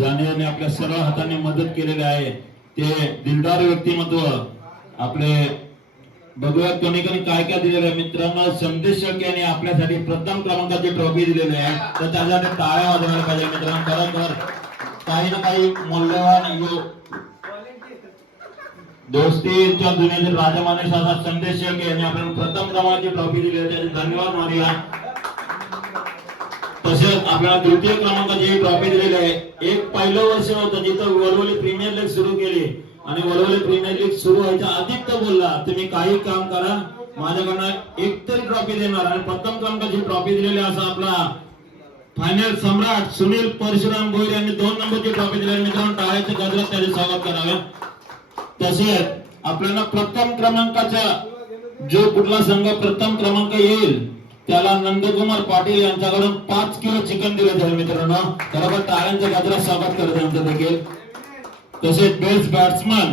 ज्याने आपल्या सर्व हाताने मदत केलेली आहे ते दिलदार व्यक्तिमत्व आपले बघूया कोणी कोणी काय काय दिलेलं आहे मित्रांनो। संदेश शेळके यांनी आपल्यासाठी प्रथम क्रमांकाची ट्रॉफी दिलेली आहे तर त्यासाठी टाळ्या वाजवायला पाहिजे मित्रांनो। खरोखर काही ना काही मूल्यवान दोस्तीच्या दुनियेतील राजमाने शासक संदेश शेळके यांनी आपल्याला प्रथम क्रमांकाची ट्रॉफी दिली आहे, धन्यवाद मानूया। तसेच आपल्याला द्वितीय क्रमांकाची ट्रॉफी दिलेली आहे। एक पहिलं वर्ष होतं जिथं वळवली प्रीमियर लीग सुरू केली आणि वळवली प्रीमियर लीग सुरू व्हायच्या आधीच तो बोलला तुम्ही काही काम करा माझ्याकडनं एक तरी ट्रॉफी देणार आणि प्रथम क्रमांकाची ट्रॉफी दिलेली असा आपला फायनल सम्राट सुनील परशुराम भोईर यांनी 2 नंबरची ट्रॉफी दिलेली मित्रांनो। टाळ्याच्या गजरात त्याचे स्वागत करावे। तसेच आपल्याला प्रथम क्रमांकाचा जो कुठला संघ प्रथम क्रमांक येईल त्याला नंदकुमार पाटील यांच्याकडून 5 किलो चिकन दिले जाईल मित्रांनो। बरोबर टाळ्यांच्या गजरात स्वागत करत त्यांचं देखील। तसेच बेस्ट बॅट्समन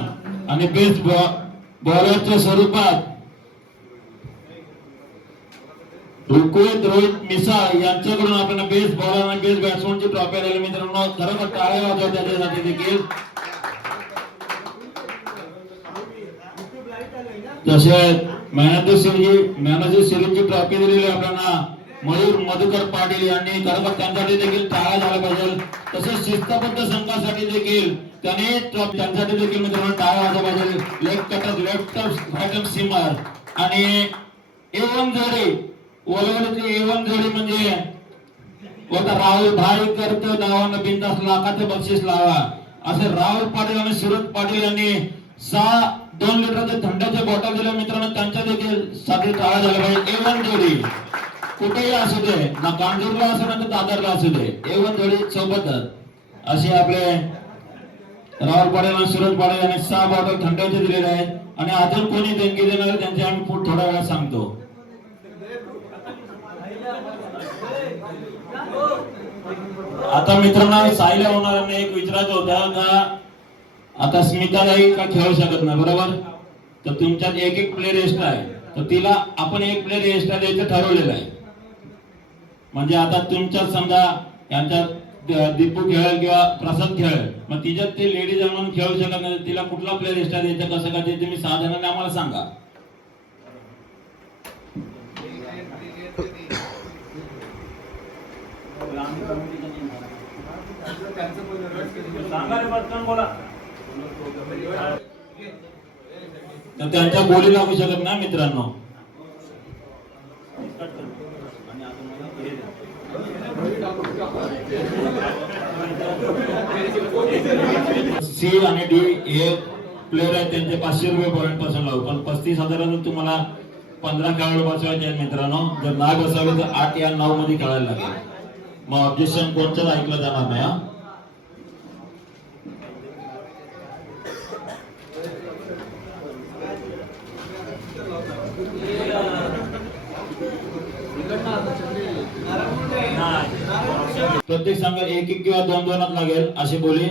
आणि बेस्ट बॉलरच्या स्वरूपात ऋग्वेद रोहित मिसाळ यांच्याकडून आपल्याला बेस्ट बॉलर आणि बेस्ट बॅट्समनची ट्रॉफी दिली मित्रांनो। खरोखर टाळ्या वाजवा त्याच्यासाठी देखील। तसेच मॅनेजर सिरीजची ट्रॉफी दिलेली आपल्याला मयूर मधुकर पाटील यांनी, खरोखर त्यांच्यासाठी देखील टाळ्या झाला पाहिजे। तसेच शिस्तबद्ध संघासाठी देखील त्यांनी त्यांच्यासाठी देखील मित्रांनो टाळ्या वाजवा पाहिजे। Leg cutter left right seamer आणि A1 जोडी वलवलीची A1 जोडी म्हणजे होता राहुल भाई करतो नावानं बिंदास लाखाचे बक्षीस लावा असे राहुल पाटील आणि सुरत पाटील यांनी 2 लिटरचे थंडाचे बॉटल दिले मित्रांनो। त्यांच्या देखील साठी टाळा झाला पाहिजे। A1 जोडी कुठेही असू दे ना कांजूरला असू ना दादरला असू दे A1 जोडी सोबतच असे आपले राहुल पाटील आणि सुरज पाटील यांनी 6 बॉटल थंडाचे दिलेले आहेत आणि अजून कोणी देणगी देणार त्यांचे आम्ही थोड्या वेळात सांगतो। आता मित्रांनो सायल्या होणाऱ्यांना एक विचारायचं होतं का आता स्मिताताई का खेळू शकत नाही बरोबर, तर तुमच्यात एक प्लेअर एक्स्ट्रा आहे तर तिला आपण एक प्लेअर एक्स्ट्रा द्यायचं ठरवलेलं आहे। म्हणजे आता तुमच्यात समजा यांच्यात दीपू खेळ किंवा प्रसाद खेळ मग तिच्यात ते लेडीज म्हणून खेळू शकत नाही तिला कुठला प्लेअर एक्स्ट्रा द्यायचा कसं का ते तुम्ही 6 जणांनी आम्हाला सांगा। तर त्यांच्या बोली लागू शकत ना मित्रांनो। सी आणि डी हे प्लेअर आहेत त्यांचे 500 रुपये पॉइंट पासून लावू पण 35,000 तुम्हाला 15 खेळाडू बसवायचे आहेत मित्रांनो। जर नाही बसवले तर 8 या 9 मध्ये खेळायला लागेल। मग ऑब्जेक्शन कोणचंच ऐकलं जाणार नाही। प्रत्येक संघ 1-1 किंवा 2-2 लागेल अशी बोली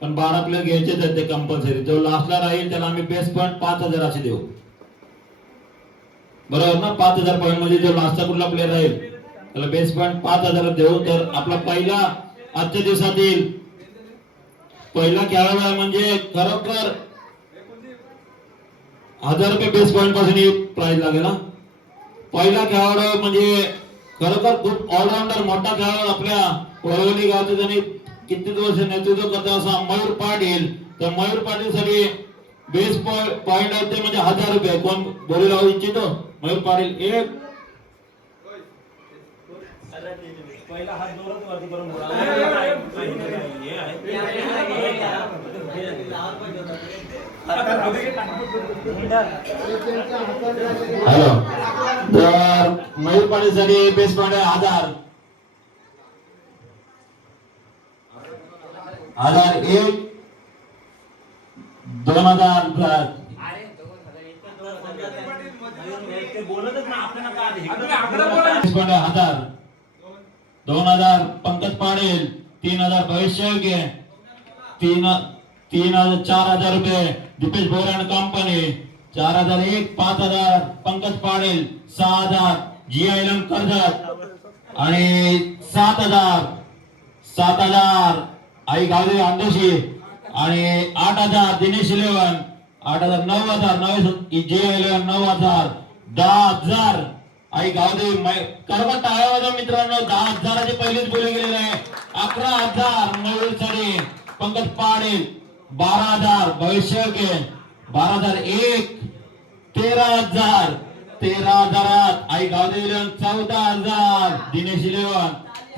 पण 12 प्लेयर घ्यायचेच आहेत ते कंपल्सरी। जो लास्टला राहील त्याला आम्ही बेस्ट पॉइंट 5,000 असे देऊ बरोबर ना। 5,000 पॉइंट मध्ये जो लास्टचा कुठला प्लेयर राहील त्याला बेस्ट पॉइंट 5,000 देऊ। तर आपला पहिला आजच्या दिवसातील पहिला खेळाडू म्हणजे खरोखर 1000 रुपये बेस्ट पॉइंट पासून प्राइस लागेल ना। पहिला खेळाडू म्हणजे खरोखर खूप ऑलराऊंडर मोठा खेळाडू आपल्या वळवली गावचे त्यांनी किती दिवस नेतृत्व करतो असा मयूर पाटील। तर मयूर पाटील साठी बेस्ट पॉइंट आहे ते म्हणजे 1000 रुपये। कोण बोली लावू इच्छितो? मयूर पाटील एक पहिला हात जोरात वरती करून हॅलो तर मयूर पाटील साठी बेस्ट पॉइंट आहे 1000 1001 2000 2000 पंकज पाटील 3000 भविष्य 4,000 रुपये Dipesh Bhoyar and company 4,001 5,000 Pankaj Patil 6,000 GILM Karjat आणि 7,000 आई गावदेवी अंडोशी आणि 8,000 दिनेश 11 8,000 9,000 जे 11 9,000 10,000 आई गावदेवी करवा टाळ्या वाजवा मित्रांनो 10,000ची पहिलीच बोली गेलेली आहे 11,000 मयूर चढे पंकज पाटील 12,000 भविष्य के 12,001 13,000 13,000 आई गावदेवी 14,000 दिनेश 11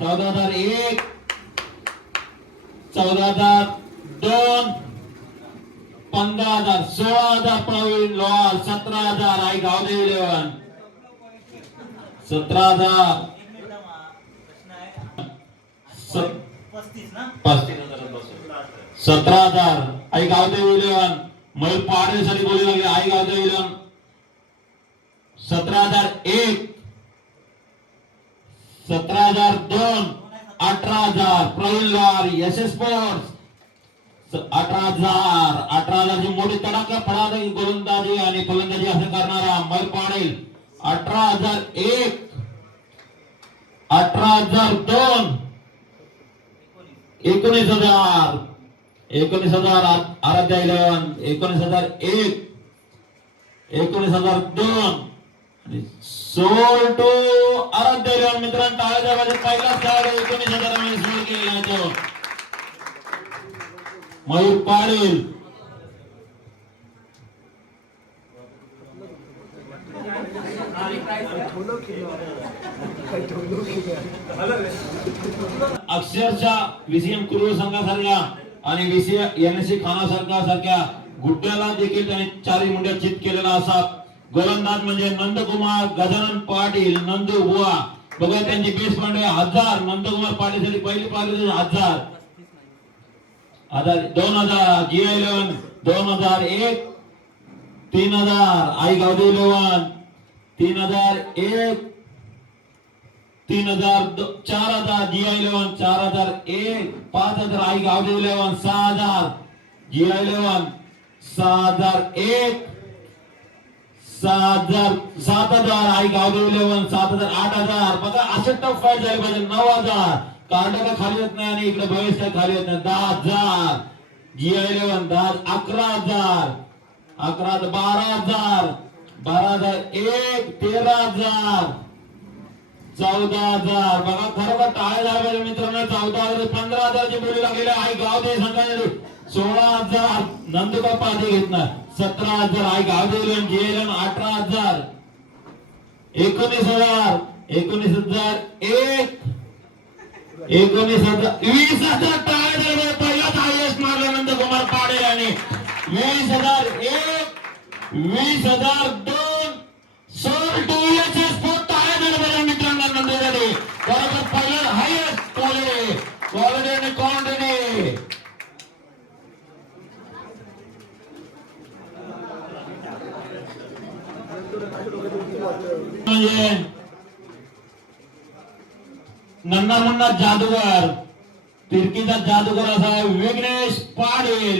14,001 14,002 15,000 16,000 प्रवीण लोहार 17,000 आई गावदेवी 11 17,000 17,000 आई गावदेवी 11 मयूर पाटील साठी बोलू लागले आई गावदेवी 11 17,001 17,002 18,000 प्रवीण लोहार एस स्पोर्ट्स 18,000 ची मोठी तडाखा फडाखी गोलंदाजी आणि फलंदाजी असं करणारा मयूर पाटील 18,001 18,002 19,000 आराध्या 11 19,001 19,002 सोल टू आराध्या 11 मित्रांनो टाळ्या वाजवा पहिला खेळ 19,000 मध्ये सोल केलेला आहे तो मयूर पाटील अक्षरशः विसीएम कुरुळ संघासारख्या आणि एनएससी खाना सारख्या गुड्ड्याला देखील त्याने 4 मुंड्या चित केलेला असा गोलंदाज म्हणजे नंदकुमार गजानन पाटील नंदू बुवा बघा त्यांची बेस पॉइंट आहे 1000 नंदकुमार पाटील साठी पहिली पाहिली 1000 2,000 जी 11 2,001 3,000 आई गावदेवी 11 3,001 3,000 4,000 जी 11 4,001 5,000 आई गावदेवी 11 6,000 जी 11 6,001 7,000 आई गावदेवी 11 7,000 8,000 बघा असे टफ फाईट झाले पाहिजे 9,000 कार्डका खाली येत नाही आणि इकडे भविष्य काय खाली येत नाही 10,000 जी 11 10 11,000 11 12,000 12,001 13,000 14,000 बघा खरोखर टाळ्या झाल्या पाहिजे मित्रांनो 14,000 15,000 ची बोली लागलेली आई गावदेवी संघाने 16,000 नंदुका पाठी घेतला 17,000 आई गावदेवी जेलन 18,000 19,000 19,001 19,000 20,000 टाळ्या झाल्या पहिलाच हायेस्ट मारला नंदकुमार पाटील आणि 20,001 20,002 सोल टू स्पोर्ट टाळ्या झाल्या पाहिजे मित्रांनो नंदुकडे बरोबर पहिला हायेस्ट क्वालिटी आणि क्वांटिटी म्हणजे नन्ना मुन्ना जादूगर तिरकीचा जादूगर असा आहे विघ्नेश पाटील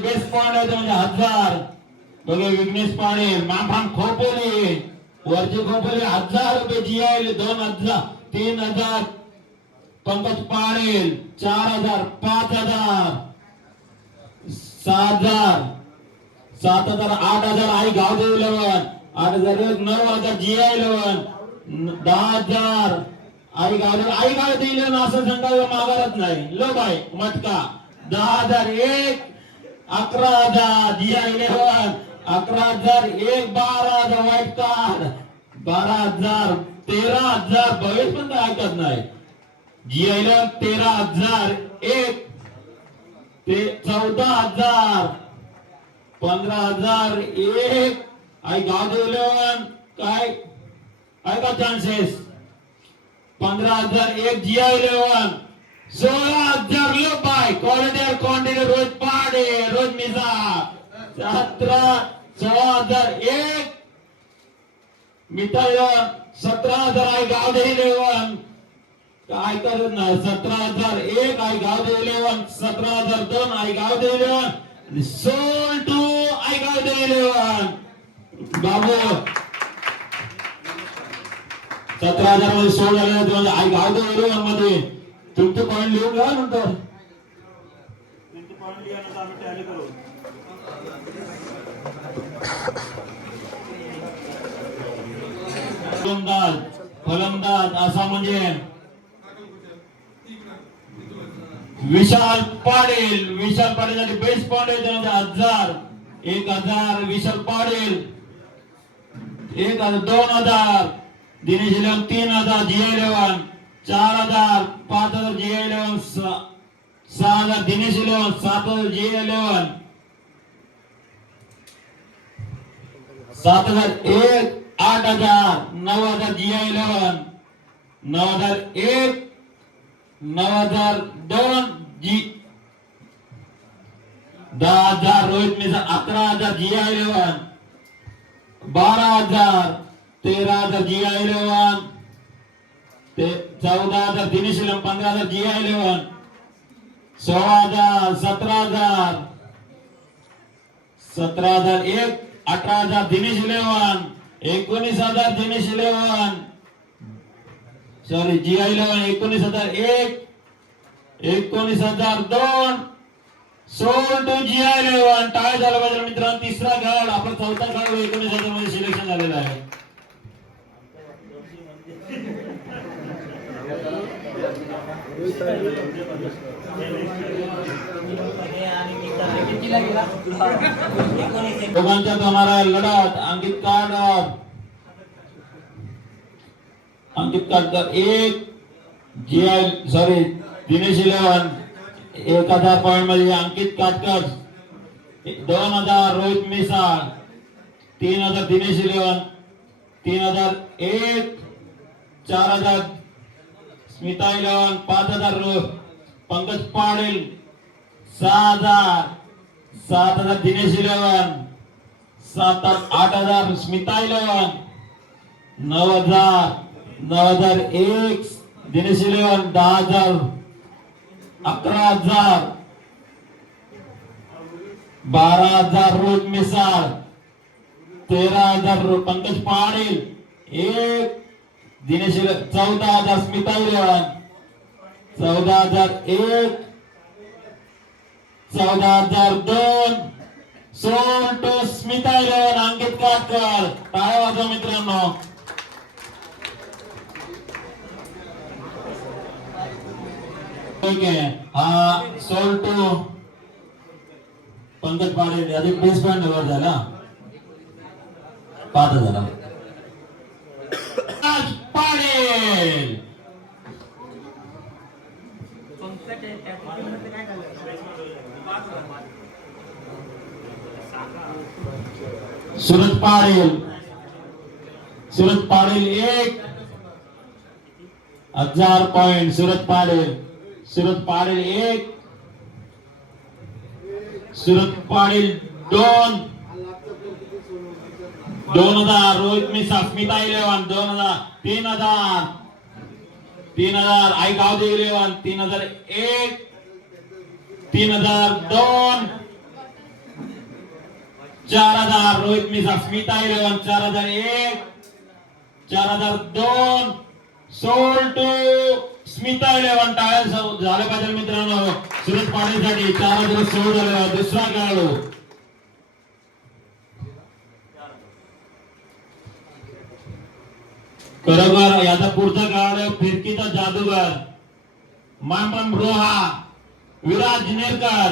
बेस्ट पॉइंट आहे म्हणजे 1000 बघा विघ्नेश पाटील माफान खोपोली वरची खोपोली 1000 रुपये जीआयले 2,000 3,000 पंकज पाटील 4,000 5,000 6,000 7,000 8,000 आई गावदेवी 11 8,001 9,000 जीआय 11 10,000 आई गावदेवी असं संघाला माघारच नाही लो बाय मटका 10,001 11,000 जीआय 11 11,001 12,000 व्हाईट कार्ड 12,000 13,000 भविष्य पण ऐकत नाही जीआय 13,001 ते 14,000 15,001 आई गावदेवी 11 काय का chances 15,001 GI 11 16,000 low bye quality और क्वांटिटी रोज पाडे रोज मिसा 16,001 मित्र 17,000 आई गावदेवी 11 काय करत नाही 17,001 आई गावदेवी 11 17,002 आई गावदेवी 11 सोल टू आई गावदेवी 11 बाबू 17,000 मध्ये सोल झाले आई गावदेवी 11 मध्ये तुमचे पॉईंट लिहून घ्या नंतर. तुमचे पॉईंट लिहा नंतर आम्ही टॅली करू. फलंदाज असा म्हणजे विशाल पाटील. विशाल पाटील बेस्ट पॉइंट आहे त्यांचा 1000 Vishal Patil 1000 2000 Dinesh 11 3000 GI11 4000 5000 GI11 6000 Dinesh 11 7000 GI11 7001 8000 9000 GI11 9001 9002 10,000 Rohit Mishra 11,000 GI11 12,000 13,000 GI11 14,000 Dinesh 11 15,000 GI11 16,000 17,000 17,001 18,000 Dinesh 11 19,000 Dinesh 11 sorry GI11 19,001 19,002 sold to GI11 tie झाला पाहिजे मित्रांनो. तिसरा खेळ आपला चौथा खेळ 19,000 मध्ये सिलेक्शन झालेला आहे. दोघांच्यात होणारा लढत अंकित काटकर 1 दिनेश 11 1000 पॉइंट मध्ये अंकित काटकर 2000 रोहित मिसाळ 3000 दिनेश 11 3001 4000 स्मिता 11 5000 पंकज पाटील 6000 दिनेश 11 8000 स्मिता 11 9001 दिनेश 11 10,000 11,000 12,000 रोहित मिसाळ 13,000 पंकज पाटील 1 दिनेश 14,000 स्मिता 11 14,001 14,002 सोल टू स्मिता 11 अंकित काटकर. टाळ्या वाजवा मित्रांनो. हा सोल टू पंकज पाटील याचे बेस पॉइंट वर झाला 5,000 Patil. Surat Patil 1,000 point. Surat Patil 1 Surat Patil 2,000 Rohit Misal Smita 11 2,000 3,000 Aai Gavde 11 3,001 3,002 4,000 Rohit Misal Smita 11 4,001 4,002 sold to Smita 11 टाळ्या झाले पाहिजे मित्रांनो. सुरत पाटीलसाठी 4,000 सोल झालेला दुसरा खेळाडू. बरोबर याचा पुढचा खेळाडू फिरकीचा जादूगर मामम रोहा विराज नेरकर.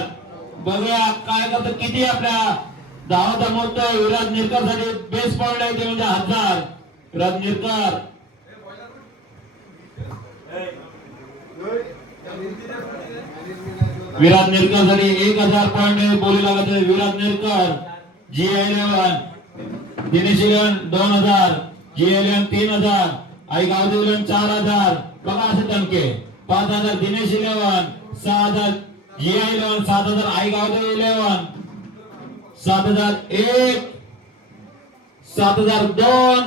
बघूया काय करतो किती आपल्या धावा जमवतोय. विराज नेरकर साठी बेस्ट पॉइंट आहे ते म्हणजे 1000. विराज नेरकर साठी 1,000 पॉइंट बोली लागत आहे. विराज नेरकर GI11 दिनेश 11 2,000 GI11 3,000 आई गावदे 11 4,000 बघा असे टंके 5,000 दिनेश 11 6,000 GI11 7,000 आई गावदे 11 7,001 7,002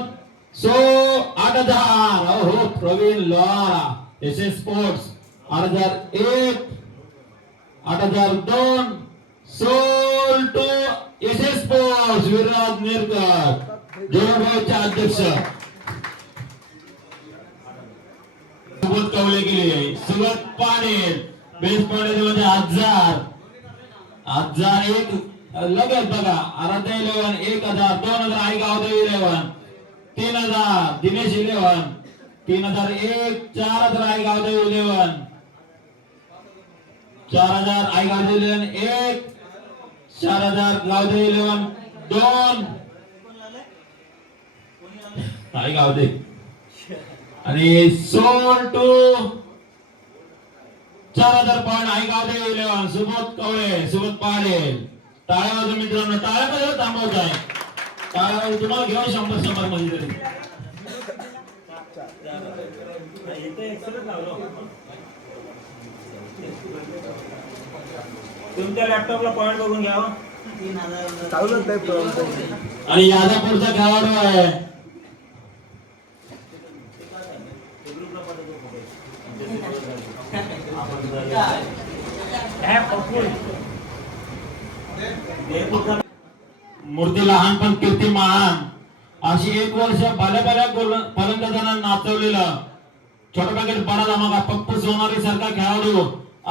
सो 8,000 हो Praveen Lohara SS sports 8,001 8,002 sold to SS sports Viraj Nerkar जयभाऊचे अध्यक्ष सुबोध कवले गेले, सुबोध पाटील बेस पाटील मध्ये 1000 एक लगेच बघा. आराध्य 11 1000 2000 आई गावदेव 11 3000 दिनेश 11 3001 4000 आई गावदेव 11 4000 आई गावदेव 11 4000 गावदेव 11 2 आई गावदेव आणि सोल टू 4000 पॉईंट आई गावदेव 11 सुबोध कवळे सुबोध पाटील. टाळ्या वाजवा मित्रांनो, टाळ्या वाजवा थांबवत आहे. टाळ्या वाजवा तुम्हाला घेऊन 100 मध्ये तरी. तुमच्या लॅपटॉपला पॉइंट बघून घ्या. आणि यादापूरचा खेळाडू आहे मूर्ती लहान पण कीर्ती महान अशी 1 वर्ष भल्या फलंदाजांना नाचवलेलं छोटा पॅकेट बडा धमाका पप्पू सोनारी सारखा खेळाडू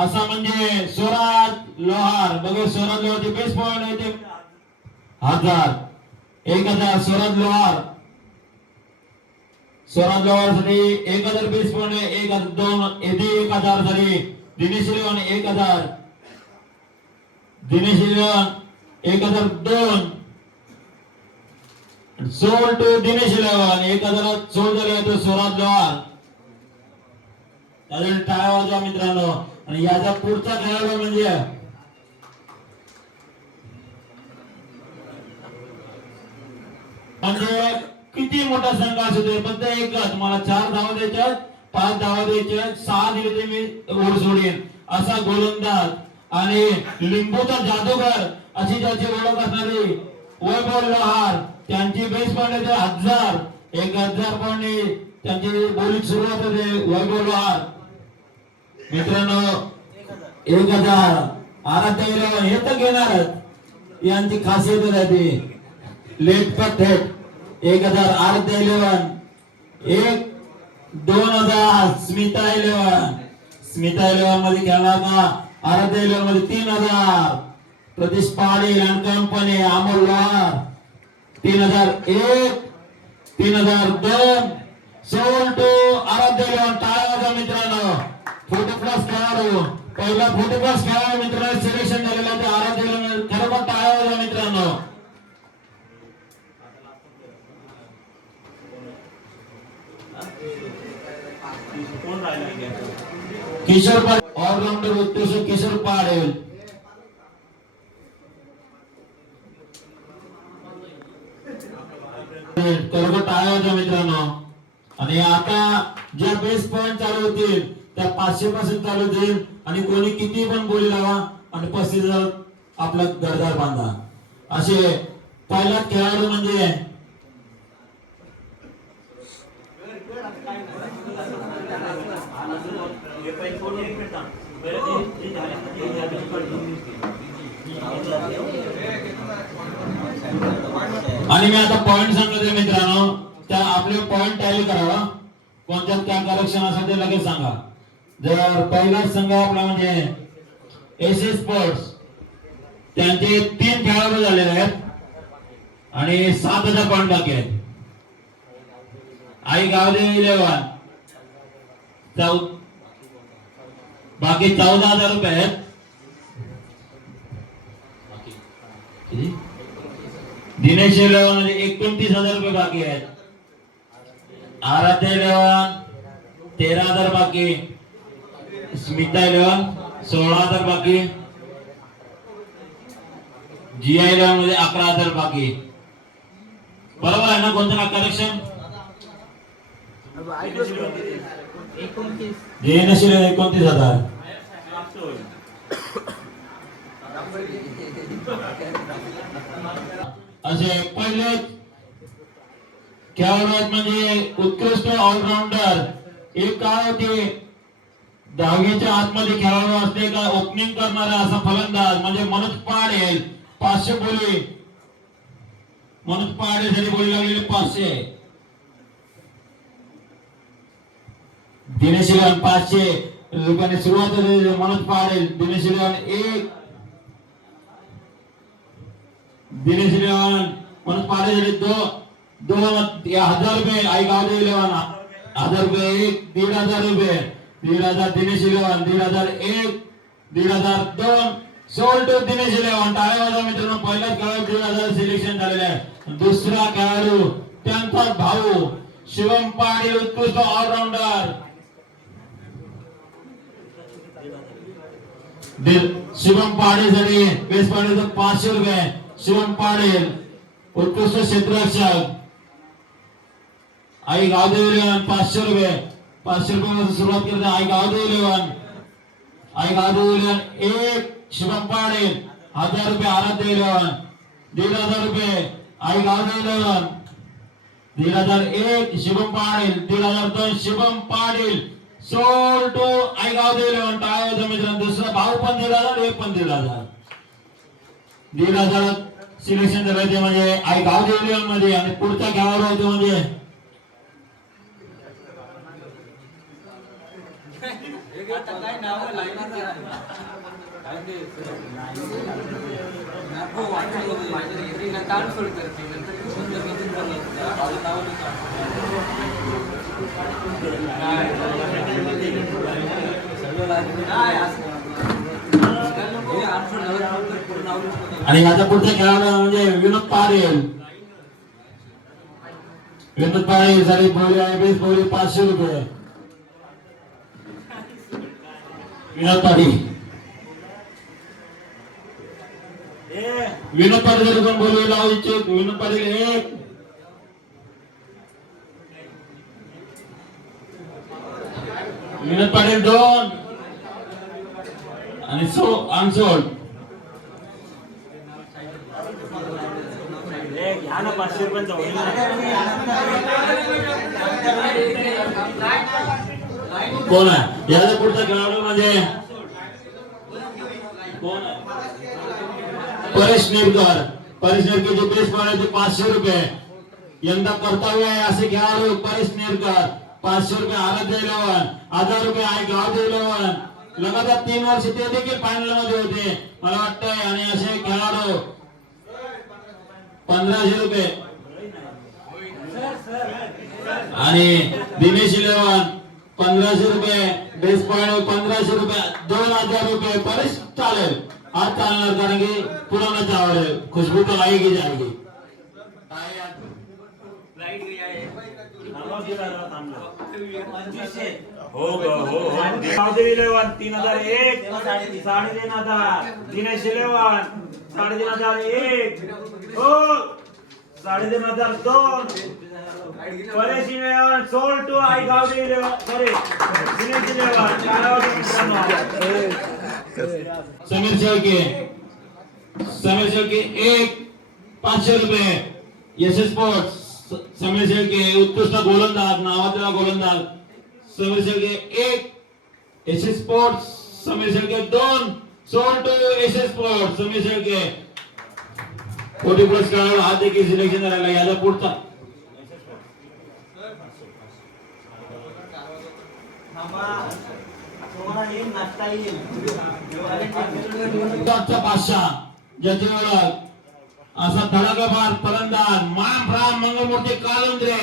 असा म्हणजे स्वराज लोहार. बघा स्वराज लोहारचे बेस पॉइंट आहे ते 1000 स्वराज लोहार साठी 1000 बेस पॉइंट आहे. 1000 साठी Dinesh 1000 1002 sold to Dinesh 1000 sold झाले तो स्वराज लोहार. त्याच्याकडे टाळ्या वाजवा मित्रांनो. आणि याचा पुढचा खेळाडू म्हणजे किती मोठा संघ असू दे फक्त एकच मला 4 धावा द्यायच्या 5 धावा द्यायच्या 6 दिले ते मी ओढ सोडेन असा गोलंदाज आणि लिंबूचा जादूगर अशी ज्याची ओळख असणारी वैभव लोहार. त्यांची बेस पॉइंट आहे 1000 पॉइंट त्यांची बोलिंग सुरुवात होते वैभव लोहार. मित्रांनो 1000 आराध्य 11 हे तर घेणारच यांची खासियत आहे ती लेट पर थेट. 1000 आराध्य 11 2000 स्मिता 11 मध्ये खेळणार का. आराध्य 11 मध्ये 3000 Pratish Patil and company Amol Lohar 3001 3002 sold to Aaradhya 11. टाळ्या वाजवा मित्रांनो. फोटो क्लास खेळाडू पहिला फोटो क्लास खेळाडू मित्रांनो सिलेक्शन झालेला ते आराध्य 11 खरोखर टाळ्या वाजवा मित्रांनो. किशोर पाटील ऑलराउंडर उत्कृष्ट किशोर पाटील. खरोखर टाळ्या वाजवा मित्रांनो. आणि आता ज्या बेस पॉइंट चालू होतील त्या 500 पासून चालू होतील आणि कोणी किती पण बोली लावा आणि 35,000 आपला घरदार बांधा असे पहिला खेळाडू म्हणजे आणि मी आता पॉइंट सांगतो मित्रांनो त्या आपले पॉइंट टॅली करावा कोणत्यात काय करेक्शन असेल ते लगेच सांगा. जर पहिला संघ आपला म्हणजे एसएस स्पोर्ट्स त्यांचे 3 खेळाडू झालेले आहेत आणि 7000 पॉइंट बाकी आहेत. आई गावदेव 11 बाकी 14,000 रुपये आहेत. दिनेश 11 मध्ये 29,000 रुपये बाकी आहेत. आराध्य 11 13,000 बाकी. स्मिता 11 16,000 बाकी. जिया 11 मध्ये 11,000 बाकी. बरोबर आहे ना. कोणतं का करेक्शन जे नशील 29,000 असे पहिले खेळाडू म्हणजे उत्कृष्ट ऑलराऊंडर. एक काय होते 10वीच्या आतमध्ये खेळाडू असते का ओपनिंग करणारा असा फलंदाज म्हणजे मनोज पाटील 500 बोली. मनोज पाटील साठी बोली लागलेली 500. दिनेश इलेव्हन 500 रुपयाने सुरुवात झाली. मनोज पाटील दिनेश इलेव्हन 1 दिनेश इलेव्हन मनोज पाटील 1000 रुपये. आई गाव इलेव्हन 1000 रुपये 1 1500 रुपये 1500 Dinesh eleven 1500 1 1500 2 sold to Dinesh eleven. टाळ्या वाजवा मित्रांनो. पहिलाच खेळाडू 1500 सिलेक्शन झालेले आहे. दुसरा खेळाडू त्यांचा भाऊ शिवम पाटील उत्कृष्ट ऑलराऊंडर. शिवम पाटील साठी बेस पाटील 500 रुपये. शिवम पाटील उत्कृष्ट क्षेत्ररक्षक. आई गावदेव इलेव्हन 500 रुपये 500 रुपये सुरुवात करते. आई गावदेव इलेव्हन आई गावदेव इलेव्हन 1 शिवम पाटील 1000 रुपये. आराध्य इलेव्हन 1500 रुपये. Aai Gavdev eleven 1501 Shivam Patil 1502 Shivam Patil. Sold to Aai Gavdev eleven. टाळ्या वाजवा मित्रांनो. दुसरा भाऊ पण 1500 एक पण 1500 सिलेक्शन झालं ते म्हणजे आई गावदेव इलेव्हन मध्ये. आणि पुढचा खेळाडू होतो म्हणजे आणि याचा पुढचा खेळाडू म्हणजे विनोद पाटील. विनोद पाटील साठी बोली आहे बेस बोली 500 रुपये. विनोद पाटील विनोद पाटील कोण बोलू लावू इच्छित. विनोद पाटील 1 विनोद पाटील 2 आणि अनसोल्ड. घ्या ना 500 रुपयांचा होईल ना. कोण आहे याचा पुढचा खेळाडू म्हणजे कोण आहे? परेश नेरकर. परेश नेरकर बेस पाण्याचे 500 रुपये. यंदा कर्तव्य आहे असे खेळाडू परेश नेरकर 500 रुपये. आराध्य इलेव्हन 1000 रुपये. आई गावदेव इलेव्हन लगातार 3 वर्ष ते देखील फायनल मध्ये होते मला वाटतंय. आणि असे खेळाडू 1500 रुपये. आणि दिनेश इलेव्हन 1500 रुपये. बेस पॉइंट 1500 रुपये 2000 रुपये. परेश चालेल आज चालणार कारण की पुराना चावल खुशबू तो आएगी जाएगी. हो गावदेव इलेव्हन 3001 3500. दिनेश इलेव्हन 3501 हो 3502. Paresh eleven sold to Aai Gavdev eleven sorry Dinesh eleven. Sameer Shelke 1 500 रुपये. यशस्वी स्पोर्ट्स समीर शेळके उत्कृष्ट गोलंदाज नावाजलेला गोलंदाज. Sameer Shelke 1 Yashasvi sports. Sameer Shelke 2 sold to Yashasvi sports. Sameer Shelke कोटी पुरस्कार हा देखील सिलेक्शन झालेला. याचा पुढचा बादशाह ज्याची ओळख असा धडाकाबाज फलंदाज माम मंगलमूर्ती कालुंद्रे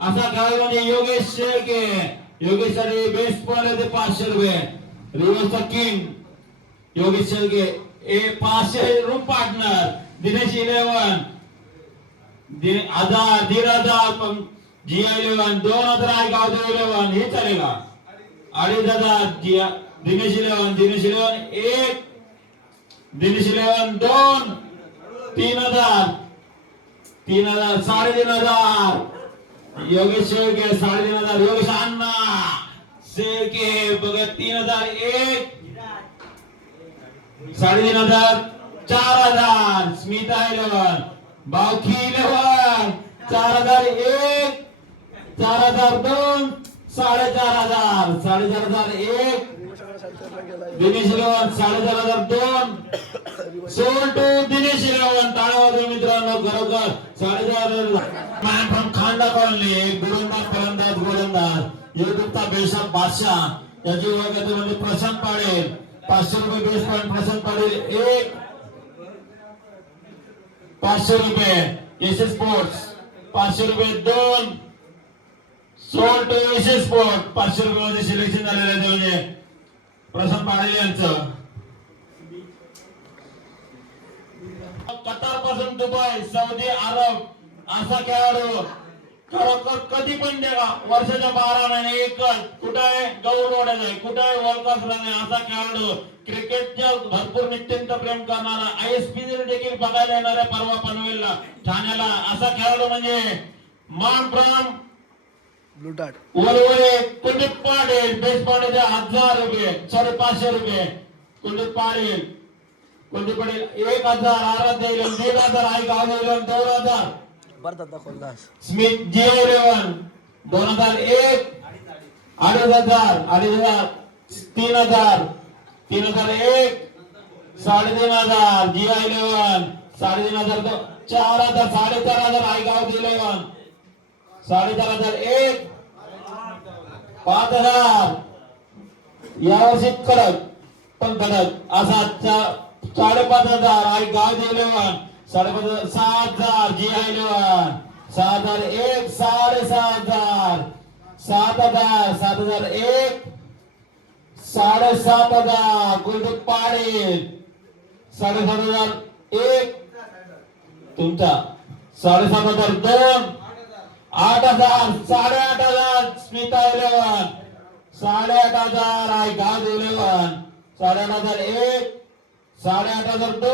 असा खेळाडू म्हणजे योगेश शेळके. योगेश साठी बेस्ट पॉइंट 500 रुपये. रिव्हर्सचा king Yogesh Shelke 500 room partner. Dinesh eleven 1000 1500. Jiya eleven 2000. Aai Gavdev eleven हे चालेगा 2500. Dinesh eleven 1 Dinesh eleven 2 3000 3500. योगेश शेळके 3500. योगेश अण्णा शेळके बघा 3001 3500 4000. Smita eleven Bavkhi eleven 4001 4002 4500 4501. Dinesh eleven 4502 sold to Dinesh eleven. टाळा मित्रांनो खरोखर 4500. मॅन फ्रॉम खांडा कॉलनी एक गोलंदाज फलंदाज गोलंदाज युवदत्ता बेशा बादशाह याची ओळख म्हणजे प्रशांत पाटील 500 रुपये बेस पॉइंट प्रशांत पाटील एक 500 रुपये एसएस स्पोर्ट्स 500 रुपये दोन सोल टू एसएस स्पोर्ट 500 रुपये मध्ये सिलेक्शन झालेलं आहे म्हणजे प्रशांत पाटील यांचं कतार पासून दुबई सौदी अरब असा खेळाडू खरोखर कधी पण द्या वर्षाच्या 12 महिने एकच कुठे आहे गौर ओढायचा आहे कुठे आहे वर्ल्ड कप रन असा खेळाडू क्रिकेटच्या भरपूर नित्यंत प्रेम करणारा आयएसपी देखील बघायला येणाऱ्या परवा पनवेलला ठाण्याला असा खेळाडू म्हणजे मान फ्रॉम ब्लूटाट वरवरे कुलदीप पाटील बेस पाटील 1000 रुपये 550 रुपये कुलदीप पाटील कुलदीप पाटील 1000 आराध्य 1500 आई गाव 2000 बरं दाखवलास स्मिथ G11 2001 2000 3000 3001 3500 G11 3500 4000 4500 आई गाव 11 4501 5000 यावर्षी कडक पण कडक असा 5500 आई गाव 11 7,500 7,000 G11 7,001 7,500 7,000 7,001 7,500 कुलदीप पाटील 7,501 तुमचा 7,502 8,000 8,500 स्मिता 11 8,500 आई गाव 11 8,501 8,502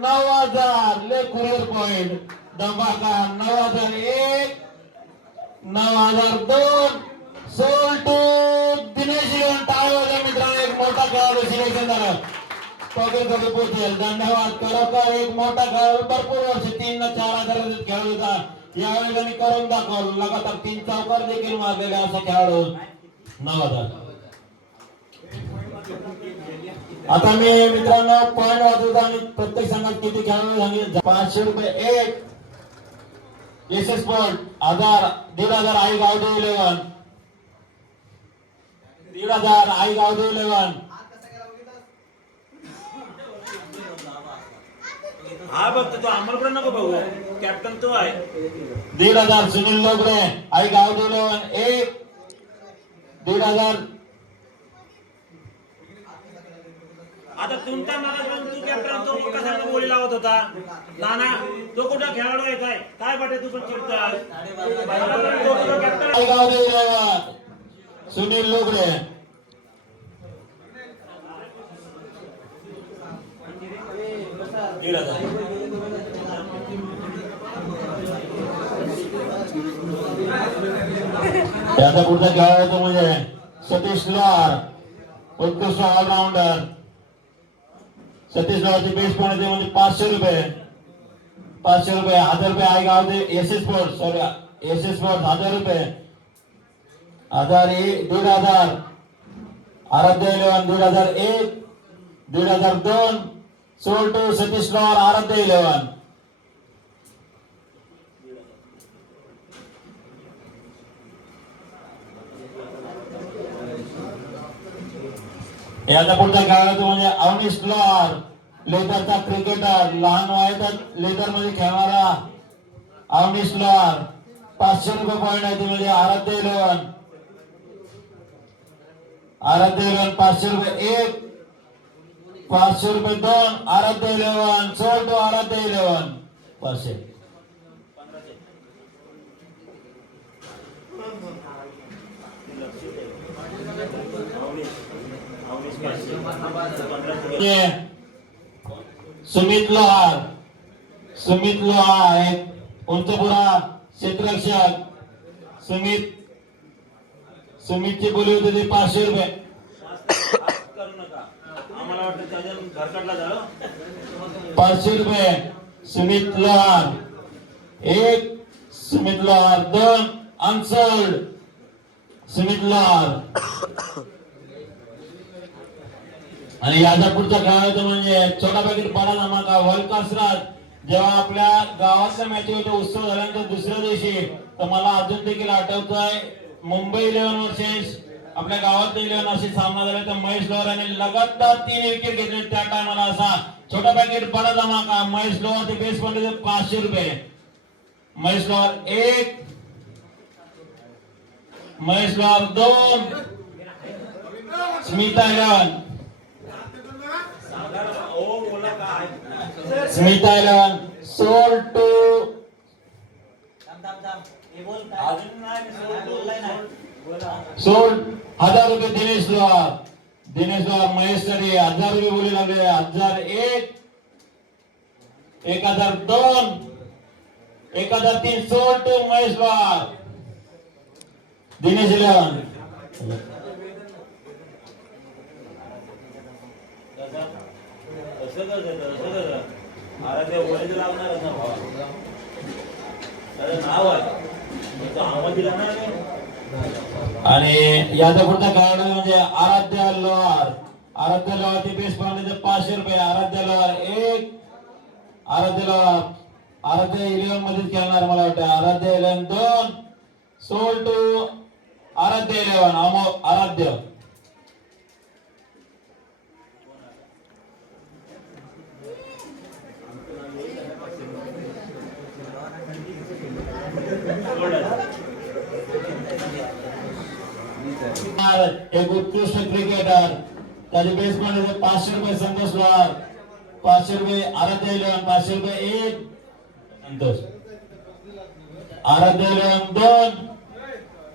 9,000 ले कुरिअर पॉइंट धमाका 9,001 9,002 सोल टू दिनेश टाळ्या मित्रांनो एक मोठा खेळाडू सिलेक्शन झाला पगड पोहोचेल धन्यवाद खरोखर एक मोठा खेळाडू भरपूर वर्ष 3 ना 4,000 खेळाडू होता यावेळी त्यांनी करून दाखवलं लगातार 3 चौकार देखील मारलेले असा खेळाडू 9,000 आता मी मित्रांनो पॉइंट वाजवतो आणि प्रत्येक संघात किती खेळाडू सांगितले 500 रुपये एक एसएस स्पोर्ट 1000 1,500 आई गाव 11 1,500 आई गाव 11 हा बघ तो अमरकडे नको बघू कॅप्टन तो आहे 1,500 सुनील लोगडे आई गाव 11 एक 1,500 आता तुमचा मला तू कॅप्टन तो कसा गोळी लावत होता नाना तो कुठं खेळाडू आहे काय पाटे तू पण चिडतास कॅप्टन आई गाव 11 सुनील लोगडे त्याचा पुढचा खेळाडू म्हणजे सतीश लोहार उत्कृष्ट ऑलराऊंडर सतीश लोहारची बेस पॉइंट म्हणजे 500 रुपये 1,000 रुपये आई गाव SS sport sorry SS sport 1,000 रुपये 1,000 आराध्य 11 1,001 1,002 सोल टू सतीश लोहार आराध्य 11 याचा पुढचा खेळाडू म्हणजे अवनीश लोहार लेदरचा क्रिकेटर लहान वयात लेदर मध्ये खेळणारा अवनीश लोहार 500 रुपये पॉइंट आहे म्हणजे आराध्य 11 500 रुपये एक 500 रुपये दोन आराध्य 11 सोल टू आराध्य 11 500 सुमित लोहार एक उंचपुरा क्षेत्ररक्षक सुमितची बोली होती ती 500 रुपये करू नका आम्हाला वाटतं त्याच्या घरकडला झालं 500 रुपये सुमित लोहार एक सुमित लोहार दोन अनसोल्ड सुमित लोहार आणि याचा पुढचा खेळाडू म्हणजे छोटा पॅकेट बडा धमाका वर्ल्ड कप रात जेव्हा आपल्या गावातल्या मॅच होते उत्सव झाल्यानंतर दुसऱ्या दिवशी तर मला अजून देखील आठवत आहे मुंबई 11 वर्सेस आपल्या गावात 11 अशी सामना झाला तर महेश लोहार यांनी लगातार 3 विकेट घेतले त्या टायमाला असा छोटा पॅकेट बडा धमाका महेश लोहार ते बेस पॉइंट 500 रुपये महेश लोहार 1 महेश लोहार 2 स्मिता 11 ओ बोला काय स्मिता 11 सोल टू अजून नाही बोललाय नाही सोल 1000 रुपये दिनेश लोहार महेश सरी 1000 रुपये बोलू लागले 1001 1002 1003 सोल टू महेश लोहार दिनेश 11 अरे ते वडील लावणार ना भावा अरे नाव आहे तो आवाज दिला ना आणि याचा पुढचा खेळाडू म्हणजे आराध्या लोहार ते बेस पॉइंट 500 रुपये आराध्या लोहार 1 आराध्या 11 मध्येच खेळणार मला वाटतं आराध्या 11 2 सोल टू आराध्या 11 आराध्य एक उत्कृष्ट क्रिकेटर त्याचे बेस पॉइंट 500 रुपये संतोष लोहार 500 रुपये आराध्य 11 500 रुपये 1 संतोष आराध्य 11 2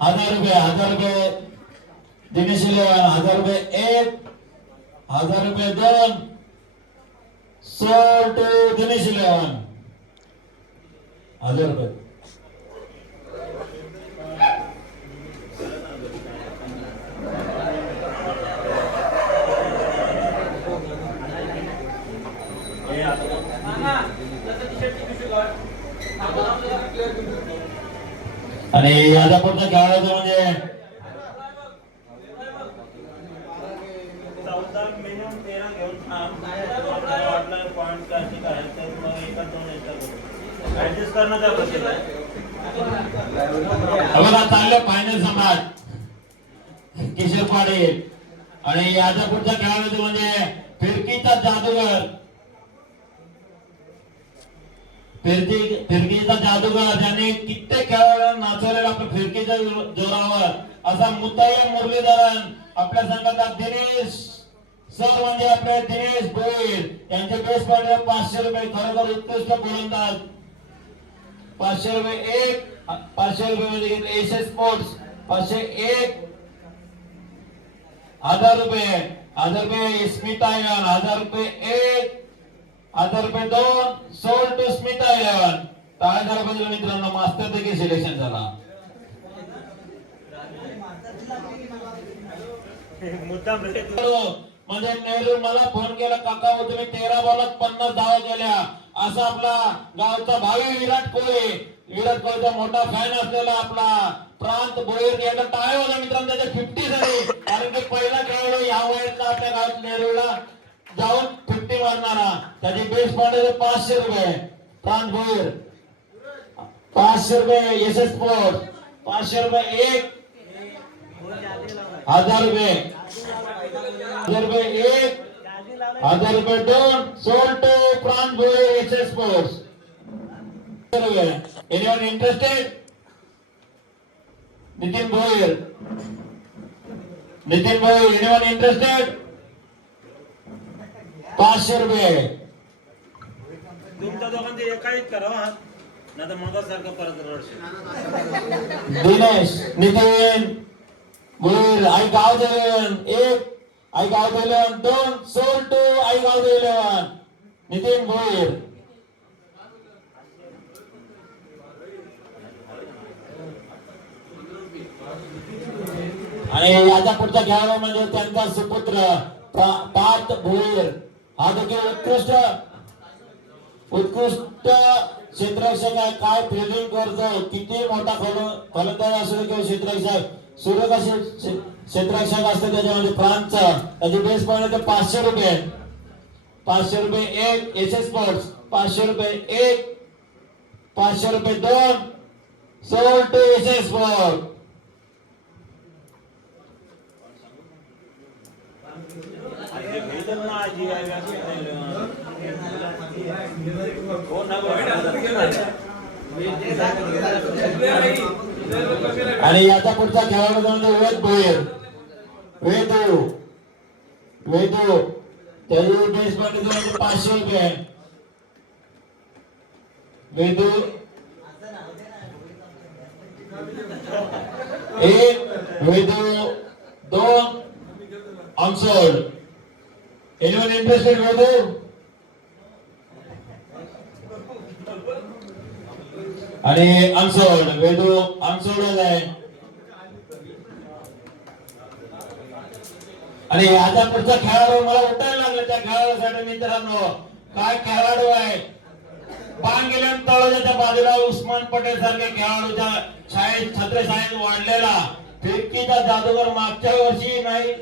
1000 रुपये दिनेश 11 1000 रुपये 1 1000 रुपये 2 सोल टू दिनेश 11 1000 रुपये आणि याचा पुढचा खेळाडू म्हणजे 14 मिनिमम 13 घेऊन वाटला पॉइंट काढते काय तर मग एका दोन याचा ऍडजस्ट करणं त्या बसेल बघा चालले फायनल समाज किशोर पाटील आणि याचा पुढचा खेळाडू म्हणजे फिरकीचा जादूगर ज्याने कित्येक खेळाडूंना नाचवलेला आपल्या फिरकीच्या जोरावर असा मुताय्या मुरलीधरन आपल्या संघात दिनेश सर म्हणजे आपले दिनेश भोईर यांचे बेस पॉइंट 500 रुपये खरोखर उत्कृष्ट गोलंदाज 500 रुपये 1 500 रुपये मध्ये घेतले एसएस स्पोर्ट्स 501 1000 रुपये स्मिता 1000 रुपये 1 1000 रुपये 2 सोल टू स्मिता 11 टाळ्या झाला पाहिजे मित्रांनो मास्टर देखील सिलेक्शन झाला मुद्दाम रे म्हणजे नेहरू मला फोन केला काका हो तुम्ही 13 बॉलात 50 धावा केल्या असा आपला गावचा भावी विराट कोहलीचा मोठा फॅन असलेला आपला प्रांत भोईर यांना टाळ्या होता मित्रांनो त्याच्या 50 झाली कारण की पहिला खेळाडू या वयातला आपल्या गावात नेहरूला जाऊन 50 मारणारा त्याची बेस पॉइंट 500 रुपये प्रांत भोईर 500 रुपये एसएस स्पोर्ट्स 500 रुपये 1 1000 रुपये 1 1000 रुपये 2 सोल टू प्रांत Bhoir SS sports anyone interested Nitin Bhoir anyone interested 500 रुपये तुमच्या दोघांचे एकाहीच करावा ना तर मग सारखं परत रडशील दिनेश नितीन भोईर आई गाव देवन 1 आई गाव देवन 2 सोल टू आई गाव देवन नितीन भोईर आणि याचा पुढचा खेळाडू म्हणजे त्यांचा सुपुत्र पार्थ भोईर हा देखील उत्कृष्ट क्षेत्ररक्षक आहे काय फिल्डिंग करतो किती मोठा फलंदाज असू किंवा क्षेत्ररक्षक सूर्यकाशी क्षेत्ररक्षक असतो त्याच्यामध्ये प्रांतचा त्याची बेस पॉइंट 500 रुपये 500 रुपये 1 एसएस स्पोर्ट्स 500 रुपये 1 500 रुपये 2 सोल टू एसएस स्पोर्ट इथं ना जी आहे हो ना आणि याचा पुढचा खेळाडू म्हणजे वेद भोयर वेदू वेदू त्याची बेस पॉईंट म्हणजे 500 रुपये वेदू एक वेदू 2 ऑनसोल्ड एनिवन इंटरेस्टेड वेदू आणि अनसोल्ड वेदू अनसोल्ड आहे आणि आता पुढचा खेळाडू मला उठायला लागला त्या खेळाडूसाठी मित्रांनो काय खेळाडू आहे बांगिलन तळोजाच्या बाजूला उस्मान पटेल सारख्या खेळाडूच्या शाळेत छत्रछायेत वाढलेला फिरकीचा जादूगर मागच्या वर्षी नाही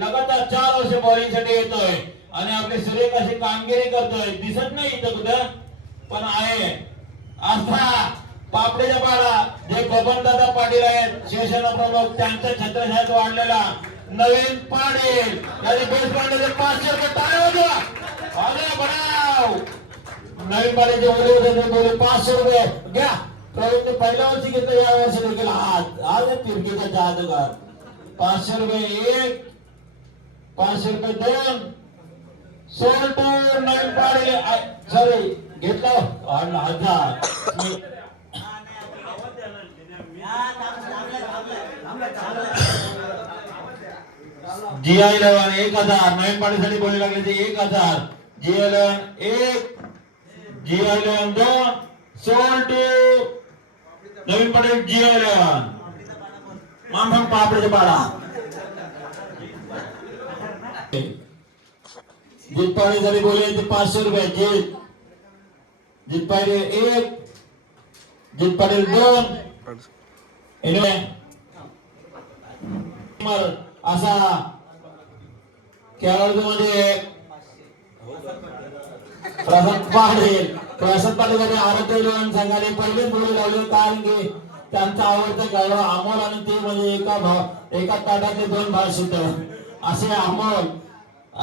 लगातार 4 वर्ष बॉलिंग साठी येतोय आणि आपली सुरेख अशी कामगिरी करतोय दिसत नाही इथं कुठं पण आहे असा पापडेच्या पाडा जे बबनदादा पाटील आहेत शिवसेना प्रमुख त्यांच्या छत्रछायेत वाढलेला नवीन पाटील याने बेस पाडले 500 रुपये टाळ्या वाजवा वाजवा बनाव नवीन पाटील जे बोलले होते ते बोलले 500 रुपये घ्या प्रवीण पहिल्या वर्षी घेतलं या वर्षी देखील आज तिरकीचा जादूगार 500 रुपये एक 500 रुपये 2 sold to Naveen Patil sorry घेतलं 1000 GI11 1000 नवीन पाटीसाठी बोलले लागले ते 1000 GI11 1 GI11 2 sold to Naveen Patil GI11 मामम पापडे पाडा जीत पाटील बोलले ते 500 रुपये जीत पाटील 1 जीत पाटील 2 एनिवे असा खेळाडू म्हणजे प्रसाद पाटील आरोग्य संघाने पहिलेच बोलू लावले कारण की त्यांचा आवडता खेळाडू अमोल आणि ते म्हणजे एका ताटातले 2 भाग सिद्ध असे अमोल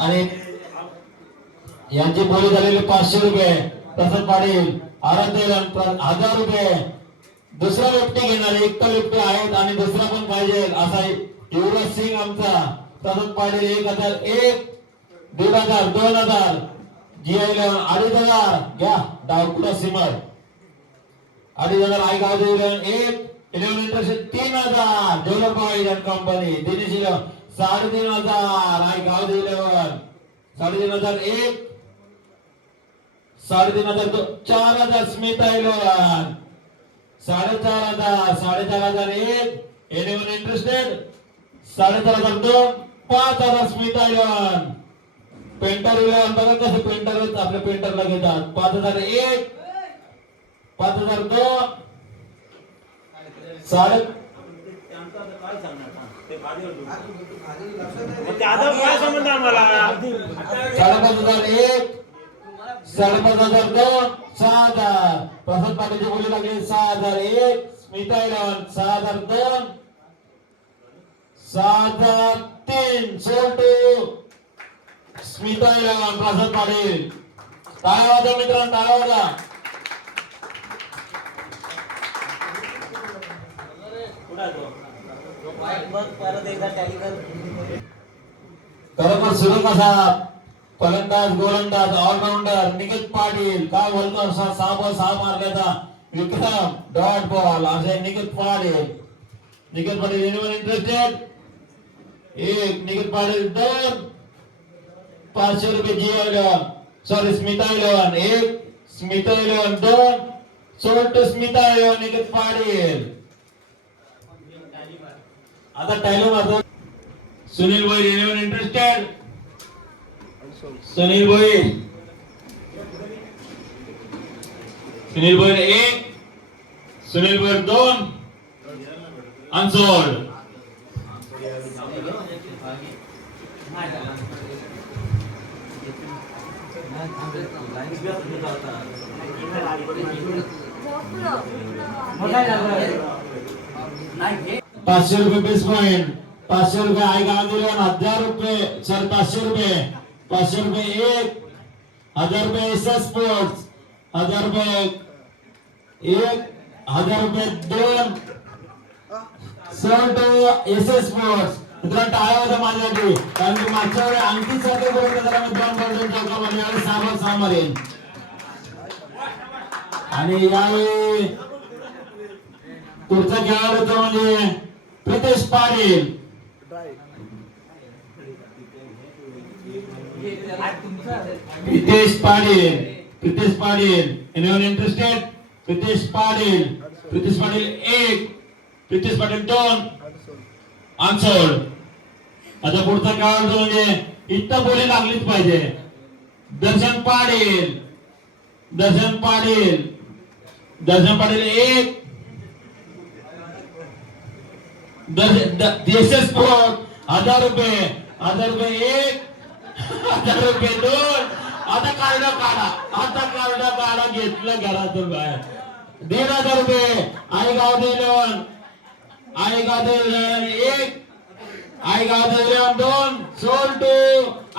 आणि यांची बोली झालेली 500 रुपये प्रसाद पाटील आरोग्य 1000 रुपये दुसरा लिफ्टी घेणारे एक तर लिफ्टी आहेत आणि दुसरा पण पाहिजे असा युवराज सिंग आमचा प्रसाद पाटील 1001 1500 2000 GI11 2500 घ्या डावकुडा सिमर 2500 आई गाव देऊन 1 11 interest 3000 develop agent company Dinesh 3500 आई गाव देऊन 3500 1 3500 4000 स्मित आयलोन 4500 1 एनिवन इंटरेस्टेड 4500 2 5000 स्मित आयलोन पेंटर इलेवन बघा कसं पेंटर आपल्या पेंटरला घेतात 5001 5002 साडे काय संबंध आम्हाला 5501 5502 6000 प्रसाद पाटीलची बोली लागली 6001 स्मिता इलेवन 6002 6003 सोल्टू स्मिता इलेवन प्रसाद पाटील टाळ्या वाजवा मित्रांनो टाळ्या वाजवा खरोखर सुरू कसा फलंदाज गोलंदाज ऑलराऊंडर निकेत पाटील काय बोलतो असा 6 मारल्याचा विक्रम डॉट बॉल असे निकेत पाटील एनिवन इंटरेस्टेड 1 निकेत पाटील 2 500 रुपये GI11 sorry Smita 11 1 Smita 11 2 sold Smita 11 Niket Patil आता टायलो मारतो Sunil Bhoir anyone interested Sunil Bhoir 1 Sunil Bhoir 2 unsold ₹500 base point 500 रुपये आई गाव दिले 1000 रुपये सर 500 रुपये 500 रुपये एक, 1000 रुपये एस एस स्पोर्ट्स, 1000 रुपये एक, 1000 रुपये दोन, सर्ट एस एस स्पोर्ट्स. मित्रांनो टाळ्या होत्या माझ्यासाठी, कारण की मागच्या वेळी अंकित सारखे बरोबर जरा मी 2 बॉल चौकामध्ये आणि 6 मारेन. आणि यावेळी पुढचा खेळाडू तो म्हणजे प्रितेश पाटील. Pritesh Patil anyone interested? प्रितेश पाटील एक, प्रितेश पाटील दोन, अनसोल्ड. आता पुढचा खेळाडू म्हणजे इथं बोली लागलीच पाहिजे. दर्शन पाटील एक, देशस स्पोर्ट 1000 रुपये एक, 1000 रुपये दोन. आता कार्ड काढा घेतलं घरातून बाहेर. 1500 रुपये आईगाव इलेव्हन एक, आईगाव इलेव्हन दोन, sold to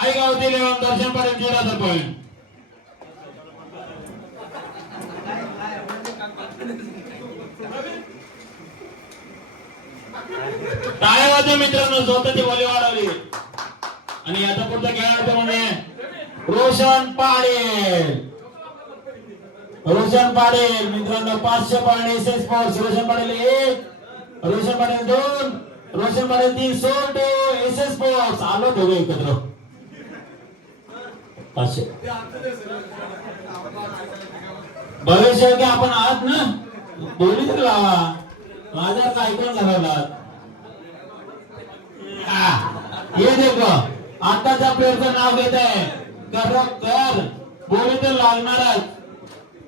Aaigav eleven. Darshan Patil 1500 point. टाळ्या वाजवा मित्रांनो, स्वतःची बोली वाढवली. आणि आता पुढचा खेळाडू म्हणजे रोशन पाटील मित्रांनो 500 point S S sports. Roshan Patil एक, रोशन पाटील दोन, रोशन पाटील तीन, sold to S S sports. आलो दोघे एकत्र 500. भविष्य की आपण आहात ना, बोली तर लावा. माझ्या काय ऐकून घालवला हे देखो. आता त्या प्लेअरचं नाव घेत आहे कर बोली तर लागणारच.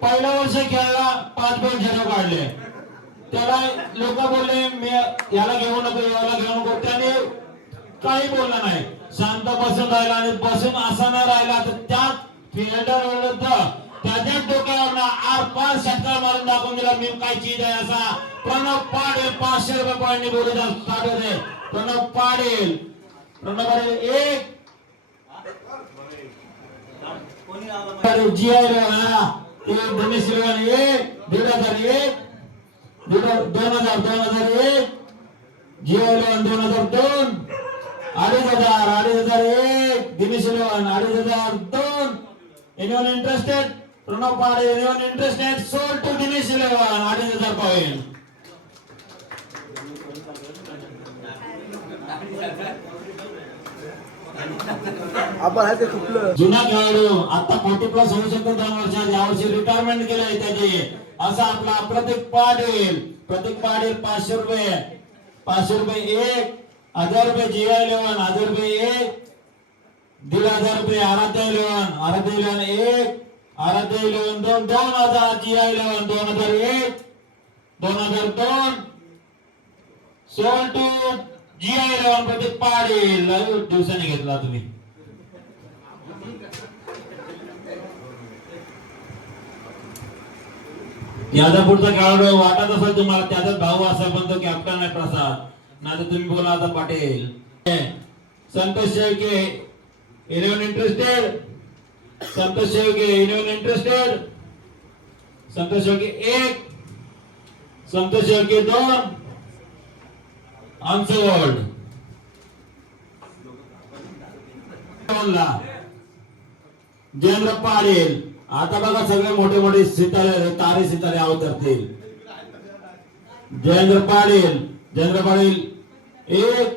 पहिल्या वर्षी खेळला 5 पॉईंट झेरो काढले. त्याला लोक बोलले मी याला घेऊ नको त्याने काही बोलला नाही, शांत बसून राहिला. आणि बसून असा न राहिला तर त्या फिल्डर विरुद्ध त्याच्याच डोक्यावर आर पार षटकार मारून दाखवून दिला मी काय चीज आहे असा. प्रणव पाटील 500 रुपये पॉईंटने बोली स्टार्ट होते. प्रणव पाटील एक, जी आय दिनेश एक, 1501, 2001, G I 2002, 2501, Dinesh 2502. Anyone interested? Pranav Patil anyone interested? Sold to Dinesh 2500 point. आपण आहे ते चुकलं. जुना खेळाडू आता 40+ होऊ शकतो 2 वर्षात. यावर्षी रिटायरमेंट केलंय त्याची. असा आपला प्रतीक पाटील 500 रुपये एक, 1000 रुपये जीआय 11, 1000 रुपये एक, 1500 रुपये आराध्य 11 एक, आराध्य 11 दोन, 2000 जीआय 11, 2001, 2002, सोल टू जीआय 11 प्रतीक पाटील. लय दिवसांनी घेतला तुम्ही. याचा पुढचा खेळाडू वाटत असेल तुम्हाला त्याचाच भाऊ असेल पण तो कॅप्टन आहे प्रसाद. नाही तर तुम्ही बोला आता पाटील. संतोष शेळके 11 इंटरेस्टेड? संतोष शेळके 11 इंटरेस्टेड? संतोष शेळके एक, संतोष शेळके दोन, अनसोल्ड. जयेंद्र पाटील. आता बघा सगळे मोठे सितारे तारे अवतरतील. जयेंद्र पाटील एक,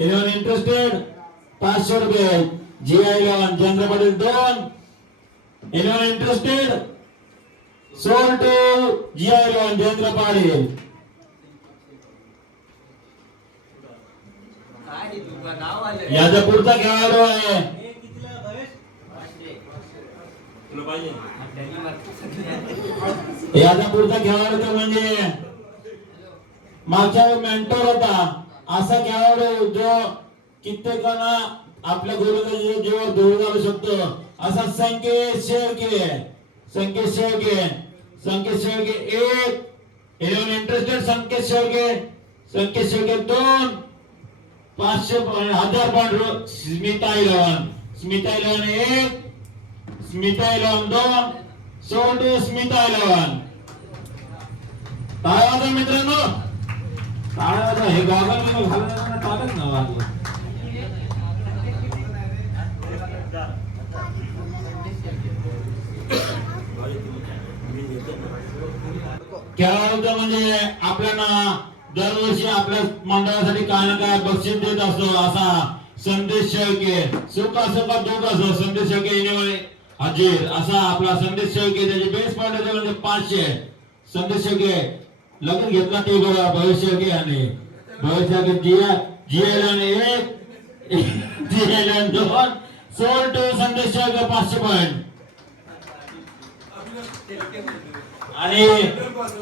11 इंटरेस्टेड? 500 रुपये जीआय 11. जयेंद्र पाटील दोन, 11 interested? Sold to GI 11 Jayendra Patil. याचा पुढचा खेळाडू आहे याचा पुढचा खेळाडू तो म्हणजे मागच्या मेंटोर होता. असा खेळाडू जो कित्येकांना आपल्या गुरुच्या जीवावर धूळ घालू शकतो. असा संकेत शेळके एक, 11 इंटरेस्टेड? संकेत शेळके दोन, 500 1000 पॉईंट. स्मिता 11, स्मिता 11 1, स्मिता 11 2, सोल्ड स्मिता 11. टाळ्या वाजवा मित्रांनो, टाळ्या वाजवा. हे गॉगल घालून चालत ना वाजवा. खेळाडूचं म्हणजे आपल्याला दरवर्षी आपल्या मंडळासाठी काय ना काय बक्षीस देत असतो. असा संदेश शेळके, सुख असो का दुःख असो, संदेश शेळके येणे हजीर असा आपला संदेश शेळके. त्याचे बेस पॉइंट म्हणजे 500. संदेश शेळके लगेच घेतला ते बघा. भविष्य आणि भविष्य जीएल 1, जीएल 2, सोल्ड संदेश शेळके 500 पॉइंट. आणि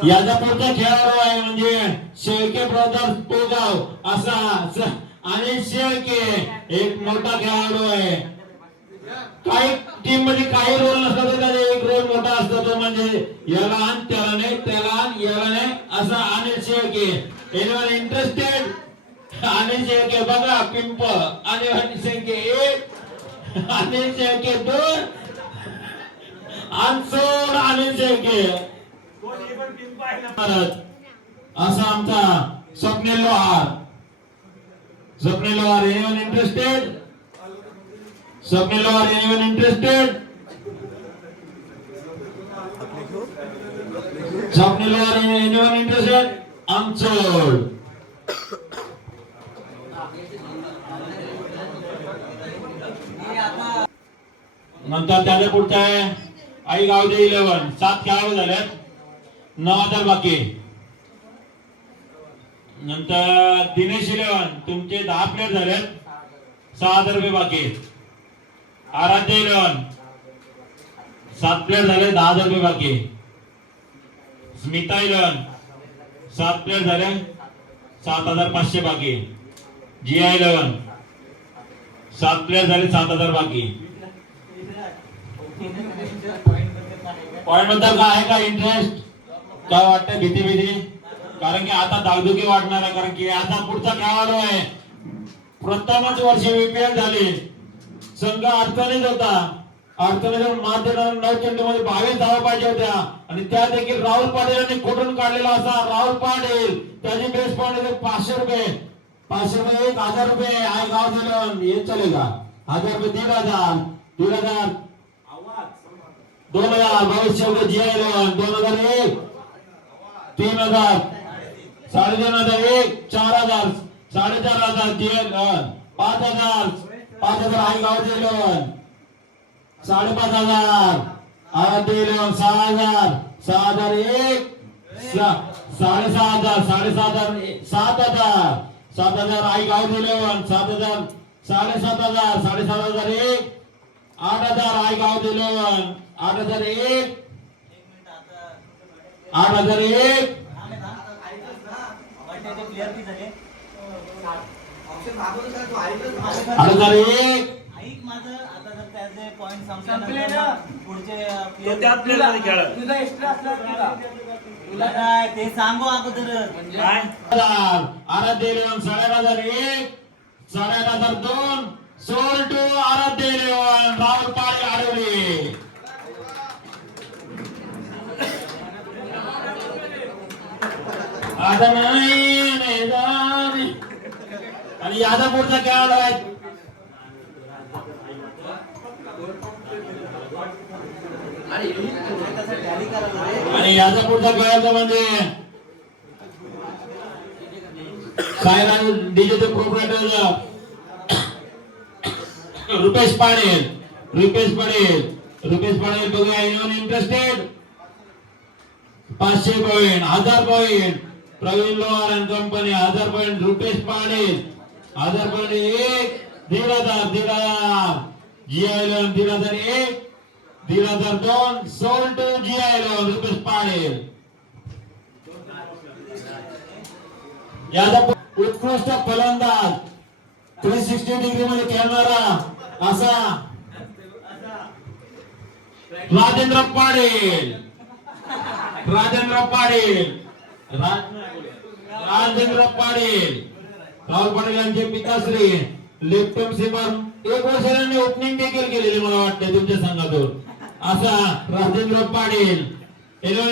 याचा पुढचा खेळाडू आहे म्हणजे शेळके ब्रदर्स पोगाव असा आणि शेळके एक मोठा खेळाडू आहे. काही टीम मध्ये काही रोल नसला तर त्याचा एक रोल मोठा असतो, तो म्हणजे याला आण त्याला नाही, त्याला आण याला नाही असा अनिल शेळके. Anyone interested? अनिल शेळके बघा पिंप आणि अनिल शेळके 1, अनिल शेळके 2, अनसोड अनिल शेळके असा आमचा स्वप्नील लोहार. स्वप्नील लोहार एनिवन इंटरेस्टेड? स्वप्नील लोहार एनिवन इंटरेस्टेड? स्वप्नील लोहार एनिवन इंटरेस्टेड? अनसोड. नंतर त्याच्या पुढचा आहे आई गावचे 11. 7 खेळाडू झालेत, 9,000 बाकी. नंतर दिनेश 11 तुमचे 10 प्लेयर झालेत, 6,000 रुपये बाकी. आराध्य 11 7 प्लेयर झाले, 10,000 रुपये बाकी. स्मिता 11 7 प्लेयर झाले, 7,500 बाकी. जिया 11 7 प्लेयर झाले, 7,000 बाकी. पॉइंट बद्दल काय आहे का इंटरेस्ट? काय वाटतं? भीती? कारण की आता धाकधुकी वाटणार आहे, कारण की आता पुढचा खेळाडू आहे. प्रथमच वर्षी बीपीएल झाली, संघ अडचणीत होता. अडचणीतून मात देणारा 9 चेंडूमध्ये 22 धावा पाहिजे होत्या आणि त्या देखील राहुल पाटील यांनी खोडून काढलेला असा राहुल पाटील. त्याची बेस पॉइंट 500 रुपये. 500 रुपये 1,000 रुपये आहे गाव दिलं हे चलेगा. 1,000 रुपये 1,500, 1,000 2,000 भविष्य जीआय 2,001 3,000 3,500 4,000 4,500 जीएल 5,000 5,000 आई गाव दिलं 5,500 दिलं 6,000 6,001 6,500 6,500 7,000 7,000 आई गाव दिलं 7,000 7,500 7,500 8,000 आई गाव दिलं 8,001 8,001 8,001 ऐक माझं आता जर त्याचे पॉइंट संपले ना पुढचे तो त्यात प्लेयर मध्ये खेळत. तुझा एक्स्ट्रा असला तुला काय ते सांगू अगोदर काय 8,000 8,001 8,002 सोल्ड टू 8,011 राहुल पाटी आडवली. आता नाही आणि याचा पुढचा खेळाडू आहे आणि याचा पुढचा खेळाडू म्हणजे सायरान डीजेचे प्रोप्रायटर रुपेश पाटील. रुपेश पाटील बघूया interested 500 point 1,000 point Pravin Lohar and company 1,000 point Rupesh Patil 1,000 point 1,000 1,000 GI 1,001 1,002 sold to GI Rupesh Patil. याचा उत्कृष्ट फलंदाज 360 डिग्री मध्ये खेळणारा असा राजेंद्र पाटील. राहुल पाटील यांचे पिताश्री लेफ्टम सीमर एक वर्षाने ओपनिंग देखील केलेली मला वाटतं तुमच्या संघातून असा राजेंद्र पाटील. 11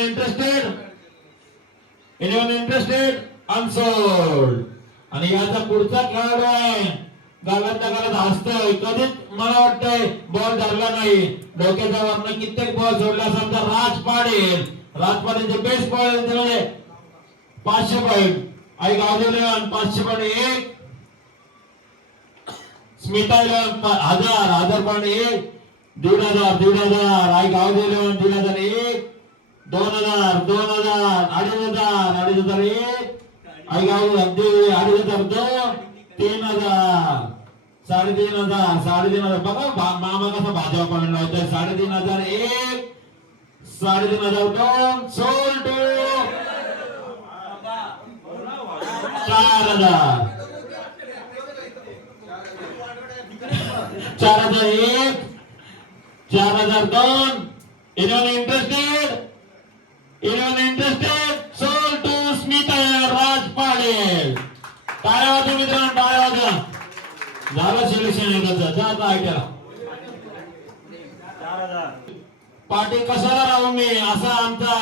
interested unsold. आणि याचा पुढचा खेळाडू आहे गालातल्या गालात हसतोय. कधीच मला वाटतंय बॉल धरला नाही, डोक्याच्या वरनं कित्येक बॉल सोडला असा आमचा राज पाटील. राज पाटीलचे बेस्ट बॉल दिले 500 पॉईंट. आई गावदेव 500 पॉईंट 1. स्मिता 1000 पॉईंट 1. 1500 आई गावदेव 1501. 2000 2000 2500 आई गाव 2502. 3000 3500 बघा मामा कसा भाजपा पॉईंट लावतोय. 3501 3502 sold 4000 4001 4002. 11 interested sold to Smita Raj Patil. टाळ्या वाजवा मित्रांनो, टाळ्या वाजवा. झालं सिलेक्शन एकच. जाता ऐकायला 4000. पाटील कशाला राहू मी असा आमचा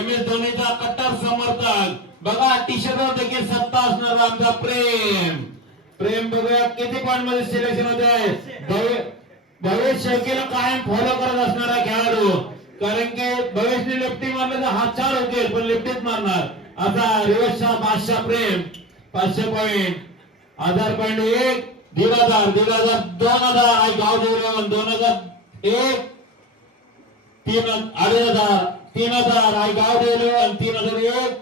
MS धोनीचा कट्टर समर्थक. बघा टी शर्टवर देखील सत्ता असणार आमचा प्रेम बघूया किती पॉईंट मध्ये सिलेक्शन होते. भवेश शेळकेला कायम फॉलो करत असणारा खेळाडू, कारण की भवेशने लेफ्टी मारले तर हात 4 होतील पण लेफ्टीत मारणार असा रिवर्सचा बादशाह प्रेम. 500 पॉईंट 1000 पॉईंट 1. 1500 2000 आई गाव देवलं 2001. 3000 आई गाव देवलं 3001.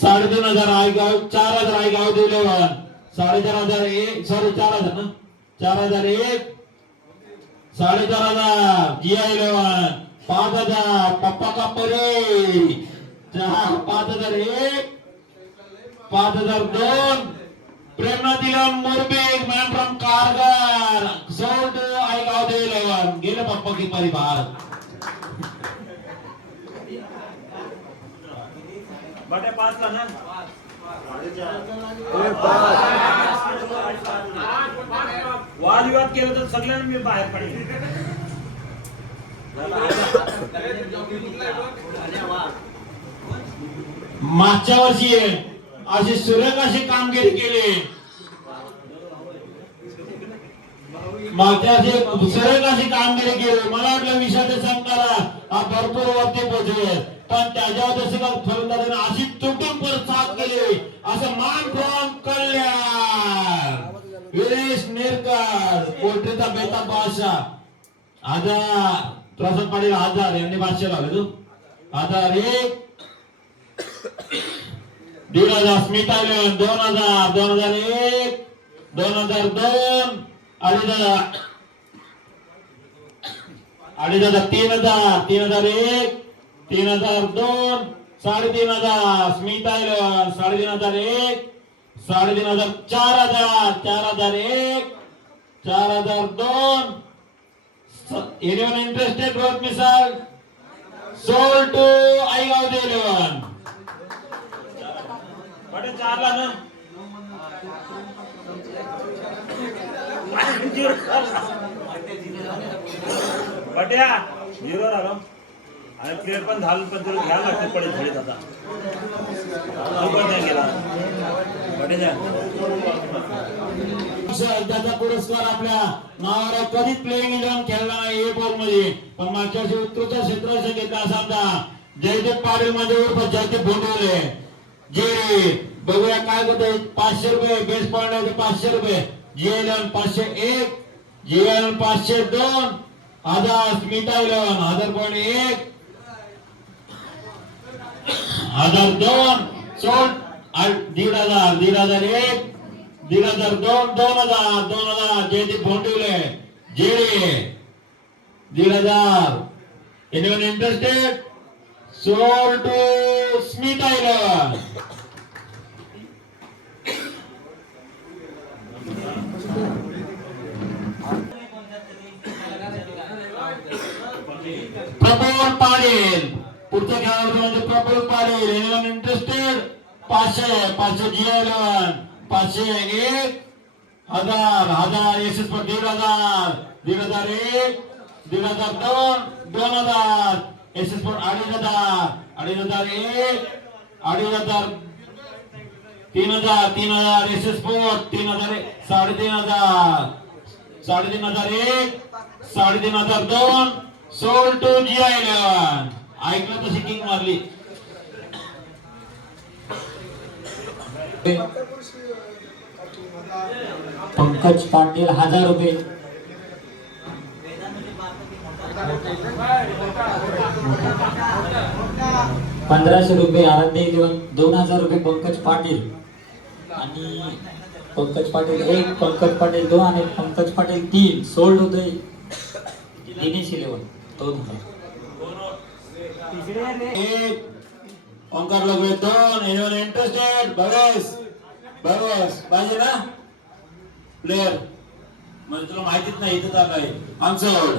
3500 आई गाव 4000 आई गाव देवलं 4500 सॉरी 4000 ना 4001. 4500 GI11. 5000 पप्पा का परी 5001. 5002 प्रेरणा दिला मोरबी मॅन फ्रॉम कारगर सोल्ड आई गाव देवलं. गेले पप्पा की परी बाहेर. बटे 5 ला ना वादविवाद केलं तर सगळ्यांना मी बाहेर पडेल. मागच्या वर्षी अशी सुरेख अशी कामगिरी केली. मागच्या वर्षी सुरेख अशी कामगिरी केली. मला वाटलं विषाच्या संघाला भरपूर वरती पोहोचले, पण त्याच्यावर तसे फलंदाजाने अशी तुटून परत साथ केली. असं मान फ्रॉम कल्याण विरेश नेरकर पोल्ट्रीचा बेता बादशाह 1000. प्रसाद पाटील 1000 यांनी 500 लावले. तू 1001. 1500 स्मिता 2000 2001 2002 3000 3001 3002 3500 स्मिता 3501 3500 4000 4001 4002. 11 इंटरेस्टेड रोड मिसाल सोल्ड टू आई गाव देवलं. बटे 4 ला ना बट्या 0 राहिलो आणि प्लेअर पण झालं, पण तुला घ्यायला लागते पडेल थोडीच आता. तो पण नाही गेला बटे जा. त्याचा पुरस्कार आपल्या नावावर कधीच प्लेइंग 11 खेळला नाही ए बॉल मध्ये, पण मागच्या वर्षी उत्कृष्ट क्षेत्ररक्षक घेतला असा आमचा जयदेव पाटील म्हणजे उर्फ जयदेव भोंडवले जे. बघूया काय करतोय. 500 रुपये बेस्ट पॉइंट आहे 500 रुपये. GI11 501 GI11 502 1000 Smita 11 1000 point 1 1002 sold 1500 1501 1502 2000 Jaydeep Bhondavle जेडे 1500. Anyone interested sold to Smita 11. Prabol Patil पुढच्या खेळाडू म्हणजे Prabol Patil. Anyone interested 500 GI11 500 1000 1000 SS पर 1500 1501 1502 2000 एसएस पर 2500 2501 2500 3000 3000 एसएस पर 3000 3500 3501 3502 सोल्ड टू GI11 ऐकलं तशी किंग मारली. पंकज पाटील 1000 रुपये. ₹1500 आराध्य देवन 2000 रुपये पंकज पाटील आणि पंकज पाटील 1 पंकज पाटील 2 आणि पंकज पाटील 3 सोल्ड होते. दिनेश 11 2000. एक ओंकार लगवे 2 एनिवन इंटरेस्टेड भवेश पाहिजे ना प्लेयर म्हणजे तुला माहितीच नाही इथं तर नाही अनसोल्ड.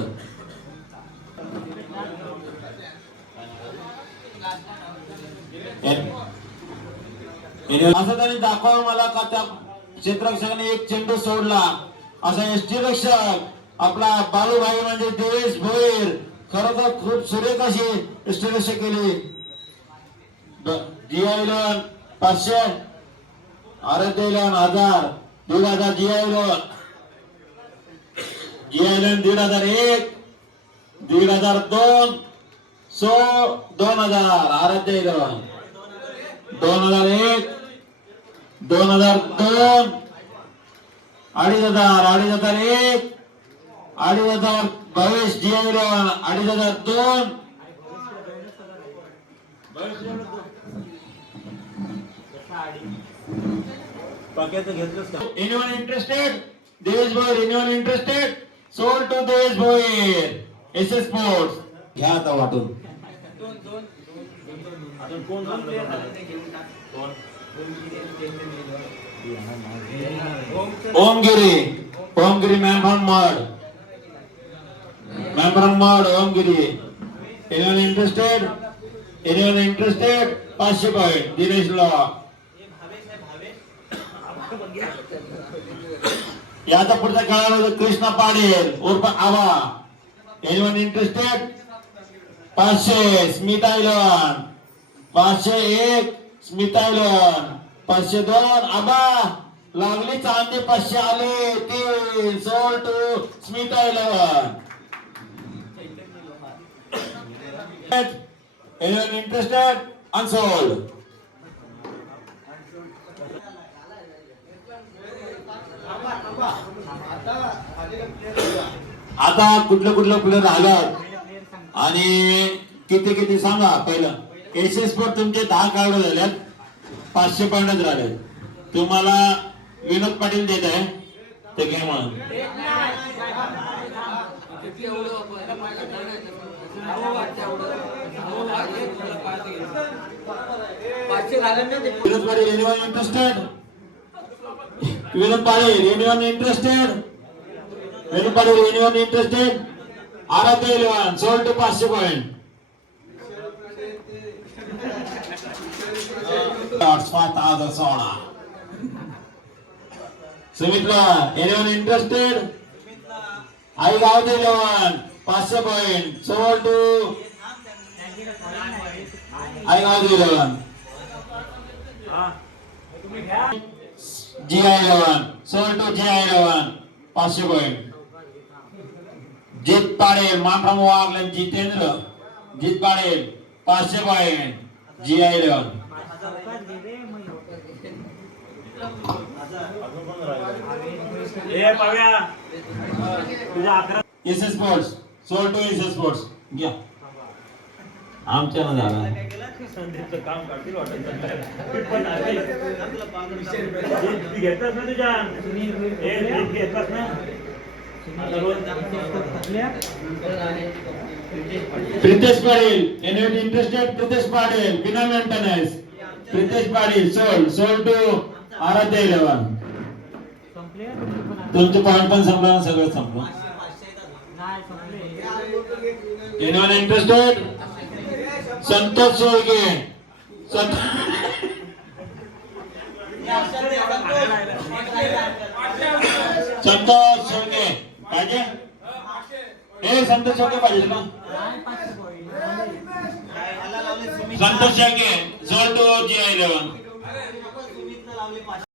असं त्यांनी दाखव मला का त्या क्षेत्ररक्षकाने एक चेंडू सोडला असा एसटी रक्षक आपला बालूभाई म्हणजे देवेश भोईर खरोखर खूप सुरेख अशी एसटी रक्षक केली. GI11 500 आराध्य 1000 1500 GI11 1501 1502 2000 आराध्य 2001 2002 2500 2501 Bhavesh GI11 2502 Anyone interested? Devesh Bhoir, anyone interested? Sold to Devesh Bhoir. SS Sports. घ्या आता वाटून. ओमगिरी man from mud. Omgiri. Anyone interested? 500 point. Dinesh Law. याचा पुढचा खेळाडू कृष्णा पाटील उर्फ आवा. एनिवन इंटरेस्टेड 500 स्मिता 11 501 स्मिता 11 502 आबा लागली चांदी 500 आले 3 sold to Smita 11. Anyone interested unsold. आता कुठलं प्लेअर आलं आणि किती सांगा. पहिलं एसएस पर तुमचे 10 खेळाडू झाल्यात 500 पॉइंटच राहिले. तुम्हाला विनोद पाटील देत आहे ते घ्या म्हणून. Vinod Patil anyone interested? Vinod Patil anyone interested? Vinod Patil anyone interested? Aaradhya 11 sold to 500 point. सोळा Sumitra anyone interested? Aai Gavte 11 500 point sold to Aai Gavte 11. GI11 sold to GI11 500 point. Jeet Padel मांफ्रम वागलन Jitendra Jeet Padel 500 point GI11. SS sports sold to SS sports घ्या. आमच्या ना झाला काम करतील घेतलास ना तुझ्या घेतलास ना. Pritesh Patil anyone interested? प्रितेश पाटील बिना maintenance. Pritesh Patil sold to Aaradhya 11. तुमचे पॉइंट पण संपला ना सगळं संपलं. Anyone interested? संतोष सोळके संतोष शेळके पाहिजे हे संतोष शेळके पाहिजे ना संतोष शेळके झोन 2 G11 सुमितला लावले 500.